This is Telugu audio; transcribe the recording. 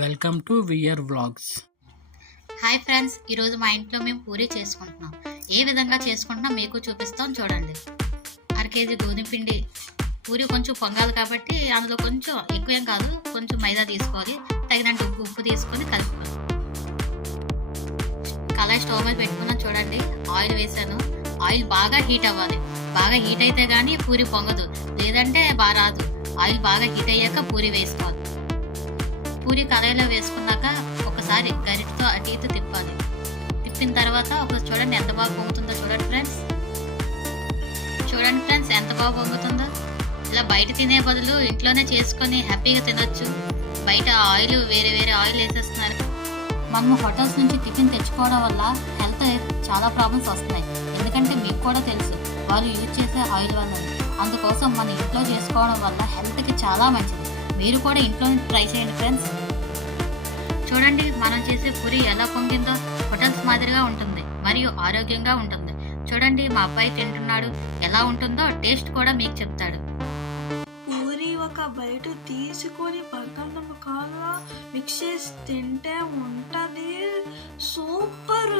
వెల్కమ్ టు వియర్ వ్లాగ్స్. హాయ్ ఫ్రెండ్స్, ఈరోజు మా ఇంట్లో మేము పూరీ చేసుకుంటున్నాం. ఏ విధంగా చేసుకుంటున్నాం మీకు చూపిస్తాం చూడండి. కేజీ గోధుమ పిండి, పూరి కొంచెం పొంగాలి కాబట్టి అందులో కొంచెం ఎక్కువేం కాదు, కొంచెం మైదా తీసుకోవాలి, తగినంత ఉప్పు తీసుకొని కలుపుకోవాలి. కళాయి స్టవ్ మీద పెట్టుకున్నాం చూడండి. ఆయిల్ వేసాను. ఆయిల్ బాగా హీట్ అవ్వాలి. బాగా హీట్ అయితే కానీ పూరి పొంగదు, లేదంటే బాగా రాదు. ఆయిల్ బాగా హీట్ అయ్యాక పూరి వేసుకోవాలి. పూరి కళాయిలో వేసుకున్నాక ఒకసారి గరిటతో అటు ఇటు తిప్పాలి. తిప్పిన తర్వాత ఒకసారి చూడండి ఎంత బాగా పొంగుతుందో. చూడండి ఫ్రెండ్స్ ఎంత బాగా పొంగుతుందో. ఇలా బయట తినే బదులు ఇంట్లోనే చేసుకొని హ్యాపీగా తినొచ్చు. బయట ఆయిల్ వేరే వేరే ఆయిల్ వేసేస్తున్నారు. మనము హోటల్స్ నుంచి టిఫిన్ తెచ్చుకోవడం వల్ల హెల్త్ చాలా ప్రాబ్లమ్స్ వస్తున్నాయి. ఎందుకంటే మీకు కూడా తెలుసు వాళ్ళు యూజ్ చేసే ఆయిల్ వల్ల. అందుకోసం మన ఇంట్లో చేసుకోవడం వల్ల హెల్త్కి చాలా మంచిది. మీరు కూడా ఇంట్లో ట్రై చేయండి ఫ్రెండ్స్. చూడండి మనం చేసే పూరి ఎలా పొంగిందో. హోటల్స్ మాదిరిగా ఉంటుంది మరియు ఆరోగ్యంగా ఉంటుంది. చూడండి మా అబ్బాయి తింటున్నాడు. ఎలా ఉంటుందో టేస్ట్ కూడా మీకు చెప్తాడు. పూరి ఒక బయట తీసుకొని బంగాళదుంప మిక్స్ చేసి తింటే ఉంటది సూపర్.